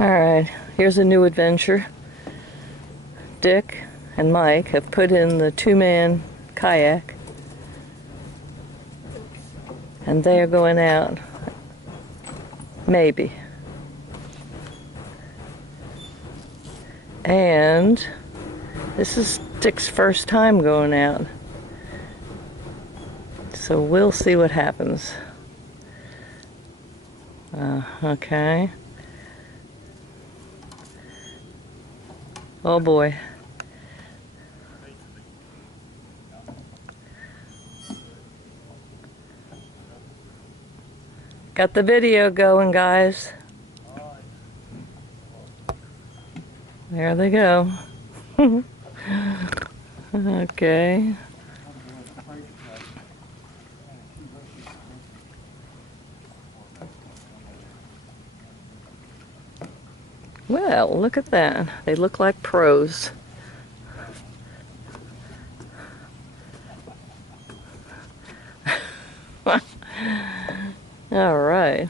Alright, here's a new adventure. Dick and Mike have put in the two-man kayak and they are going out. Maybe. And this is Dick's first time going out. So we'll see what happens. Okay. Oh boy. Got the video going, guys. There they go. Okay. Well, look at that. They look like pros. All right.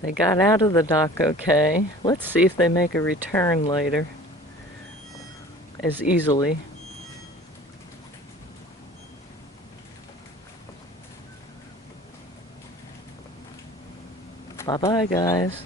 They got out of the dock okay. Let's see if they make a return later as easily. Bye-bye, guys.